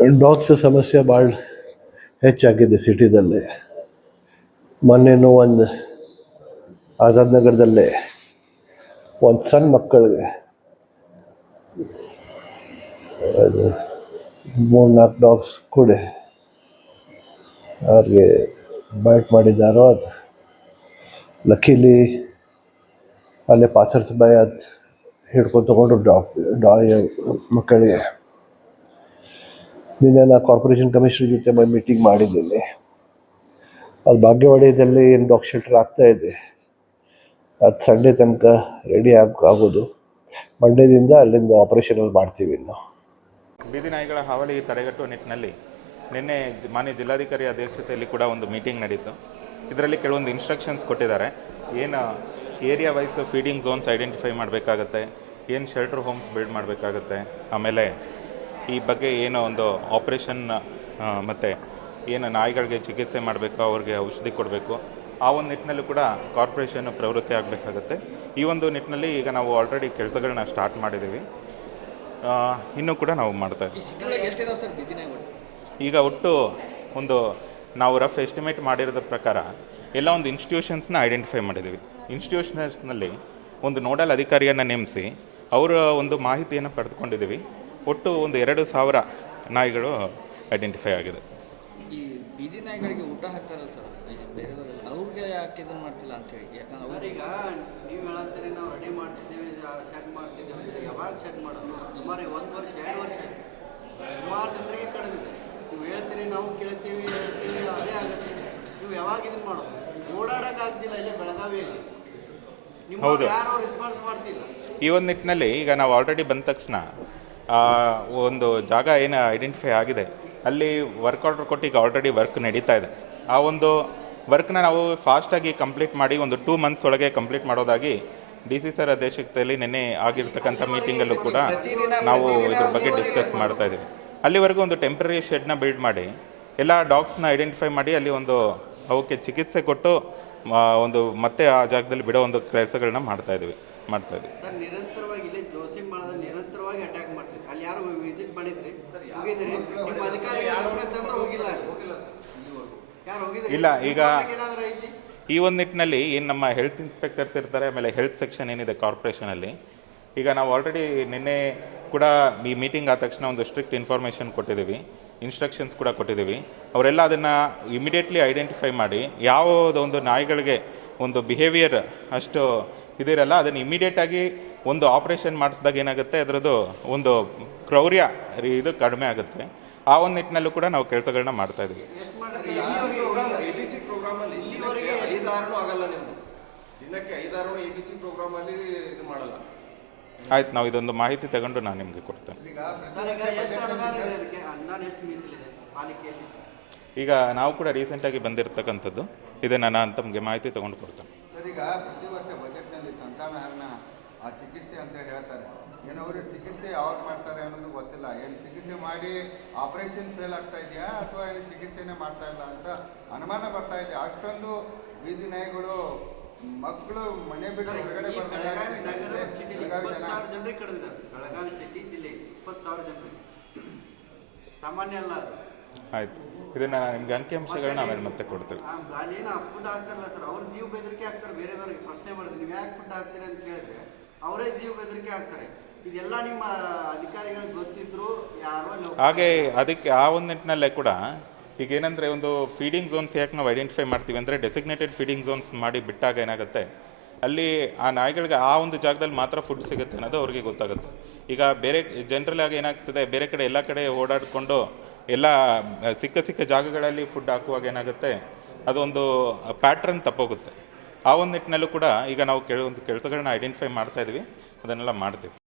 Dogs ಸಮಸ್ಯೆ ಭಾಳ ಹೆಚ್ಚಾಗಿದೆ ಸಿಟಿದಲ್ಲಿ. ಮೊನ್ನೆನೂ ಒಂದು ಆಜಾದ್ ನಗರದಲ್ಲೇ ಒಂದು ಸಣ್ಣ ಮಕ್ಕಳಿಗೆ ಅದು 3-4 ಡಾಗ್ಸ್ ಕೂಡ ಅವ್ರಿಗೆ ಬೈಟ್ ಮಾಡಿದ್ದಾರೋ ಅದು ಲಕ್ಕೀಲಿ ಅಲ್ಲೇ ಪಾಸರ್ಸ್ ಬೈ ಅದು ಹಿಡ್ಕೊಂಡು ತೊಗೊಂಡ್ರು ಮಕ್ಕಳಿಗೆ. ನಿನ್ನೆ ನಾನು ಕಾರ್ಪೊರೇಷನ್ ಕಮಿಷನರ್ ಜೊತೆ ಮೀಟಿಂಗ್ ಮಾಡಿದ್ದೀನಿ. ಅದು ಭಾಗ್ಯವಾಡಿಯಲ್ಲಿ ಏನು ಡಾಗ್ ಶೆಲ್ಟರ್ ಆಗ್ತಾಯಿದೆ, ಅದು ಸಂಡೇ ತನಕ ರೆಡಿ ಆಗೋದು. ಮಂಡ್ಯದಿಂದ ಅಲ್ಲಿಂದ ಆಪರೇಷನಲ್ ಮಾಡ್ತೀವಿ. ನಾವು ಬೀದಿ ನಾಯಿಗಳ ಹಾವಳಿ ತಡೆಗಟ್ಟುವ ನಿಟ್ಟಿನಲ್ಲಿ ನಿನ್ನೆ ಮಾನ್ಯ ಜಿಲ್ಲಾಧಿಕಾರಿ ಅಧ್ಯಕ್ಷತೆಯಲ್ಲಿ ಕೂಡ ಒಂದು ಮೀಟಿಂಗ್ ನಡೀತು. ಇದರಲ್ಲಿ ಕೆಲವೊಂದು ಇನ್ಸ್ಟ್ರಕ್ಷನ್ಸ್ ಕೊಟ್ಟಿದ್ದಾರೆ. ಏನು area wise feeding zones identify ಮಾಡಬೇಕಾಗತ್ತೆ, ಏನು ಶೆಲ್ಟರ್ ಹೋಮ್ಸ್ ಬಿಲ್ಡ್ ಮಾಡಬೇಕಾಗತ್ತೆ, ಆಮೇಲೆ ಈ ಬಗ್ಗೆ ಏನೋ ಒಂದು ಆಪ್ರೇಷನ್ ಮತ್ತು ಏನು ನಾಯಿಗಳಿಗೆ ಚಿಕಿತ್ಸೆ ಮಾಡಬೇಕು, ಅವ್ರಿಗೆ ಔಷಧಿ ಕೊಡಬೇಕು, ಆ ಒಂದು ನಿಟ್ಟಿನಲ್ಲೂ ಕೂಡ ಕಾರ್ಪೊರೇಷನ್ ಪ್ರವೃತ್ತಿ ಆಗಬೇಕಾಗತ್ತೆ. ಈ ಒಂದು ನಿಟ್ಟಿನಲ್ಲಿ ಈಗ ನಾವು ಆಲ್ರೆಡಿ ಕೆಲಸಗಳನ್ನ ಸ್ಟಾರ್ಟ್ ಮಾಡಿದ್ದೀವಿ. ಇನ್ನೂ ಕೂಡ ನಾವು ಮಾಡ್ತಾ ಇದ್ದೀವಿ. ಈಗ ಒಟ್ಟು ಒಂದು ನಾವು ರಫ್ ಎಸ್ಟಿಮೇಟ್ ಮಾಡಿರೋದ್ರ ಪ್ರಕಾರ ಎಲ್ಲ ಒಂದು ಇನ್ಸ್ಟಿಟ್ಯೂಷನ್ಸ್ನ ಐಡೆಂಟಿಫೈ ಮಾಡಿದ್ದೀವಿ. ಇನ್ಸ್ಟಿಟ್ಯೂಷನ್ಸ್ನಲ್ಲಿ ಒಂದು ನೋಡಲ್ ಅಧಿಕಾರಿಯನ್ನು ನೇಮಿಸಿ ಅವರ ಒಂದು ಮಾಹಿತಿಯನ್ನು ಪಡೆದುಕೊಂಡಿದ್ದೀವಿ. ಒಟ್ಟು ಒಂದು 2,000 ನಾಯಿಗಳು ಐಡೆಂಟಿಫೈ ಆಗಿದೆ. ಈ ಬೀದಿ ನಾಯಿಗಳಿಗೆ ಊಟ ಹಾಕ್ತಾರಲ್ಲ ಸರ್, ಬೇರೆದವರೆಲ್ಲ ಅವ್ರಿಗೆ ಯಾಕೆ ಇದನ್ನು ಮಾಡ್ತಿಲ್ಲ ಅಂತೇಳಿ? ಯಾಕಂದ್ರೆ ಈಗ ನೀವು ಹೇಳಂತೀರಿ ನಾವು ರೆಡಿ ಮಾಡ್ತಿದ್ದೀವಿ, ಸೆಟ್ ಮಾಡ್ತಿದ್ದೀವಿ ಅಂದರೆ ಯಾವಾಗ ಸೆಟ್ ಮಾಡೋದು? ಸುಮಾರು 1 ವರ್ಷ 2 ವರ್ಷ ಆಯಿತು. ಸುಮಾರು ಜನರಿಗೆ ಕಳೆದಿದೆ. ನೀವು ಹೇಳ್ತೀರಿ, ನಾವು ಕೇಳ್ತೀವಿ, ಹೇಳ್ತೀವಿ, ಅದೇ ಆಗುತ್ತೆ. ನೀವು ಯಾವಾಗ ಇದನ್ನು ಮಾಡೋದು? ಓಡಾಡೋಕ್ಕಾಗ್ತಿಲ್ಲ ಇಲ್ಲೇ ಬೆಳಗಾವಿಯಲ್ಲಿ. ಹೌದು, ಯಾರು ರೆಸ್ಪಾನ್ಸ್ ಮಾಡ್ತಿಲ್ಲ. ಈ ಒಂದು ನಿಟ್ಟಿನಲ್ಲಿ ಈಗ ನಾವು ಆಲ್ರೆಡಿ ಬಂದ ತಕ್ಷಣ ಒಂದು ಜಾಗ ಏನು ಐಡೆಂಟಿಫೈ ಆಗಿದೆ, ಅಲ್ಲಿ ವರ್ಕ್ ಆರ್ಡರ್ ಕೊಟ್ಟು ಈಗ ಆಲ್ರೆಡಿ ವರ್ಕ್ ನಡೀತಾ ಇದೆ. ಆ ಒಂದು ವರ್ಕ್ನ ನಾವು ಫಾಸ್ಟಾಗಿ ಕಂಪ್ಲೀಟ್ ಮಾಡಿ ಒಂದು 2 ಮಂತ್ಸ್ ಒಳಗೆ ಕಂಪ್ಲೀಟ್ ಮಾಡೋದಾಗಿ DC ಸರ್ ಅಧ್ಯಕ್ಷತೆಯಲ್ಲಿ ನಿನ್ನೆ ಆಗಿರ್ತಕ್ಕಂಥ ಮೀಟಿಂಗಲ್ಲೂ ಕೂಡ ನಾವು ಇದ್ರ ಬಗ್ಗೆ ಡಿಸ್ಕಸ್ ಮಾಡ್ತಾ ಇದ್ದೀವಿ. ಅಲ್ಲಿವರೆಗೂ ಒಂದು ಟೆಂಪ್ರರಿ ಶೆಡ್ನ ಬಿಲ್ಡ್ ಮಾಡಿ ಎಲ್ಲ ಡಾಗ್ಸ್ನ ಐಡೆಂಟಿಫೈ ಮಾಡಿ ಅಲ್ಲಿ ಒಂದು ಅವಕ್ಕೆ ಚಿಕಿತ್ಸೆ ಕೊಟ್ಟು ಒಂದು ಮತ್ತೆ ಆ ಜಾಗದಲ್ಲಿ ಬಿಡೋ ಒಂದು ಕೆಲಸಗಳನ್ನ ಮಾಡ್ತಾ ಇದ್ದೀವಿ. ಸರ್, ನಿರಂತರವಾಗಿ ಇಲ್ಲೇ ಜೋಸಿ ಮಾಡೋದು ನಿರಂತರವಾಗಿ ಅಟ್ಯಾಕ್ ಮಾಡ್ತೀವಿ. ಅಲ್ಲಿ ಯಾರು ವಿಸಿಟ್ ಮಾಡಿದ್ರಿ? ಹೋಗಿದ್ರಿ? ನಿಮ್ಮ ಅಧಿಕಾರಿಗಳು ಹೋಗಿಲ್ಲ? ಯಾರು ಹೋಗಿದ್ರಿ? ಇಲ್ಲ. ಈಗ ಈ ಒಂದು ನಿಟ್ಟಿನಲ್ಲಿ ಏನು ನಮ್ಮ ಹೆಲ್ತ್ ಇನ್ಸ್ಪೆಕ್ಟರ್ಸ್ ಇರ್ತಾರೆ, ಆಮೇಲೆ ಹೆಲ್ತ್ ಸೆಕ್ಷನ್ ಏನಿದೆ ಕಾರ್ಪೊರೇಷನಲ್ಲಿ, ಈಗ ನಾವು ಆಲ್ರೆಡಿ ನಿನ್ನೆ ಕೂಡ ಈ ಮೀಟಿಂಗ್ ಆದ ತಕ್ಷಣ ಒಂದು ಸ್ಟ್ರಿಕ್ಟ್ ಇನ್ಫಾರ್ಮೇಷನ್ ಕೊಟ್ಟಿದ್ದೀವಿ, ಇನ್ಸ್ಟ್ರಕ್ಷನ್ಸ್ ಕೂಡ ಕೊಟ್ಟಿದ್ದೀವಿ. ಅವರೆಲ್ಲ ಅದನ್ನು ಇಮಿಡಿಯೇಟ್ಲಿ ಐಡೆಂಟಿಫೈ ಮಾಡಿ ಯಾವುದೊಂದು ನಾಯಿಗಳಿಗೆ ಒಂದು ಬಿಹೇವಿಯರ್ ಅಷ್ಟು ಇದಿರಲ್ಲ, ಅದನ್ನು ಇಮಿಡಿಯೇಟಾಗಿ ಒಂದು ಆಪ್ರೇಷನ್ ಮಾಡಿಸಿದಾಗ ಏನಾಗುತ್ತೆ, ಅದರದ್ದು ಒಂದು ಕ್ರೌರ್ಯ ಇದು ಕಡಿಮೆ ಆಗುತ್ತೆ. ಆ ಒಂದು ನಿಟ್ಟಿನಲ್ಲೂ ಕೂಡ ನಾವು ಕೆಲಸಗಳನ್ನ ಮಾಡ್ತಾ ಇದ್ದೀವಿ. ABC ಪ್ರೋಗ್ರಾಮಲ್ಲಿ ಇಲ್ಲಿವರೆಗೆ 5-6 ಆಗಲ್ಲ. ನಿಮ್ಮದು ದಿನಕ್ಕೆ 5-6 ABC ಪ್ರೋಗ್ರಾಮಲ್ಲಿ ಇದು ಮಾಡಲ್ಲ. ಆಯ್ತು, ನಾವು ಇದೊಂದು ಮಾಹಿತಿ ತಗೊಂಡು ನಾನು ನಿಮಗೆ ಕೊಡ್ತೇನೆ. ಈಗ ನಾವು ಕೂಡ ರೀಸೆಂಟಾಗಿ ಬಂದಿರತಕ್ಕಂಥದ್ದು ಇದನ್ನು ನಾನು ತಮಗೆ ಮಾಹಿತಿ ತೊಗೊಂಡು ಕೊಡ್ತೇನೆ. ಸರ್, ಈಗ ಪ್ರತಿ ವರ್ಷ ಬಜೆಟ್ನಲ್ಲಿ ಸಂತಾನಹರಣ ಚಿಕಿತ್ಸೆ ಅಂತ ಹೇಳ್ತಾರೆ. ಏನವರು ಚಿಕಿತ್ಸೆ ಯಾವಾಗ ಮಾಡ್ತಾರೆ ಅನ್ನೋದು ಗೊತ್ತಿಲ್ಲ. ಏನು ಚಿಕಿತ್ಸೆ ಮಾಡಿ ಆಪರೇಷನ್ ಫೇಲ್ ಆಗ್ತಾ ಇದೆಯಾ ಅಥವಾ ಏನು ಚಿಕಿತ್ಸೆನೇ ಮಾಡ್ತಾ ಇಲ್ಲ ಅಂತ ಅನುಮಾನ ಬರ್ತಾ ಇದೆ. ಅಷ್ಟೊಂದು ಬೀದಿ ನಾಯಿಗಳು ಮಕ್ಕಳು ಮನೆ ಬಿಟ್ಟು ಹೊರಗಡೆ ಜನರಿಗೆ ಕಳೆದಿದ್ದಾರೆ. ಬೆಳಗಾವಿ ಸಿಟಿ ಜಿಲ್ಲೆ 20,000 ಜನರಿಗೆ ಸಾಮಾನ್ಯ ಅಲ್ಲ. ಆಯಿತು, ಇದನ್ನು ನಾನು ನಿಮಗೆ ಅಂಕಿಅಂಶಗಳನ್ನ ಆಮೇಲೆ ಮತ್ತೆ ಕೊಡ್ತೇವೆ. ಅಲ್ಲೇನು ಫುಡ್ ಹಾಕ್ತಾರಲ್ಲ ಸರ್, ಅವ್ರ ಜೀವ ಬೆದರಿಕೆ ಆಗ್ತಾರೆ. ಬೇರೆದವ್ರಿಗೆ ಪ್ರಶ್ನೆ ಮಾಡಿದ್ರೆ ನೀವು ಯಾಕೆ ಫುಡ್ ಹಾಕ್ತೀರಿ ಅಂತ ಕೇಳಿದ್ರೆ ಅವರೇ ಜೀವ ಬೆದರಿಕೆ ಆಗ್ತಾರೆ. ಇದೆಲ್ಲ ನಿಮ್ಮ ಅಧಿಕಾರಿಗಳಿಗೆ ಗೊತ್ತಿದ್ರು ಯಾರೋ ಹಾಗೆ ಅದಕ್ಕೆ ಆ ಒಂದು ನಿಟ್ಟಿನಲ್ಲೇ ಕೂಡ ಈಗ ಏನಂದರೆ ಒಂದು ಫೀಡಿಂಗ್ ಝೋನ್ಸ್ ಯಾಕೆ ನಾವು ಐಡೆಂಟಿಫೈ ಮಾಡ್ತೀವಿ ಅಂದರೆ ಡೆಸಿಗ್ನೇಟೆಡ್ ಫೀಡಿಂಗ್ ಝೋನ್ಸ್ ಮಾಡಿ ಬಿಟ್ಟಾಗ ಏನಾಗುತ್ತೆ, ಅಲ್ಲಿ ಆ ನಾಯಿಗಳಿಗೆ ಆ ಒಂದು ಜಾಗದಲ್ಲಿ ಮಾತ್ರ ಫುಡ್ ಸಿಗುತ್ತೆ ಅನ್ನೋದು ಅವ್ರಿಗೆ ಗೊತ್ತಾಗುತ್ತೆ. ಈಗ ಬೇರೆ ಜನರಲ್ ಆಗಿ ಏನಾಗ್ತದೆ, ಬೇರೆ ಕಡೆ ಎಲ್ಲ ಕಡೆ ಓಡಾಡಿಕೊಂಡು ಎಲ್ಲ ಸಿಕ್ಕ ಜಾಗಗಳಲ್ಲಿ ಫುಡ್ ಹಾಕುವಾಗ ಏನಾಗುತ್ತೆ, ಅದೊಂದು ಪ್ಯಾಟ್ರನ್ ತಪ್ಪೋಗುತ್ತೆ. ಆ ಒಂದು ನಿಟ್ಟಿನಲ್ಲೂ ಕೂಡ ಈಗ ನಾವು ಕೆಲವೊಂದು ಕೆಲಸಗಳನ್ನ ಐಡೆಂಟಿಫೈ ಮಾಡ್ತಾ ಇದ್ವಿ, ಅದನ್ನೆಲ್ಲ ಮಾಡ್ತೀವಿ.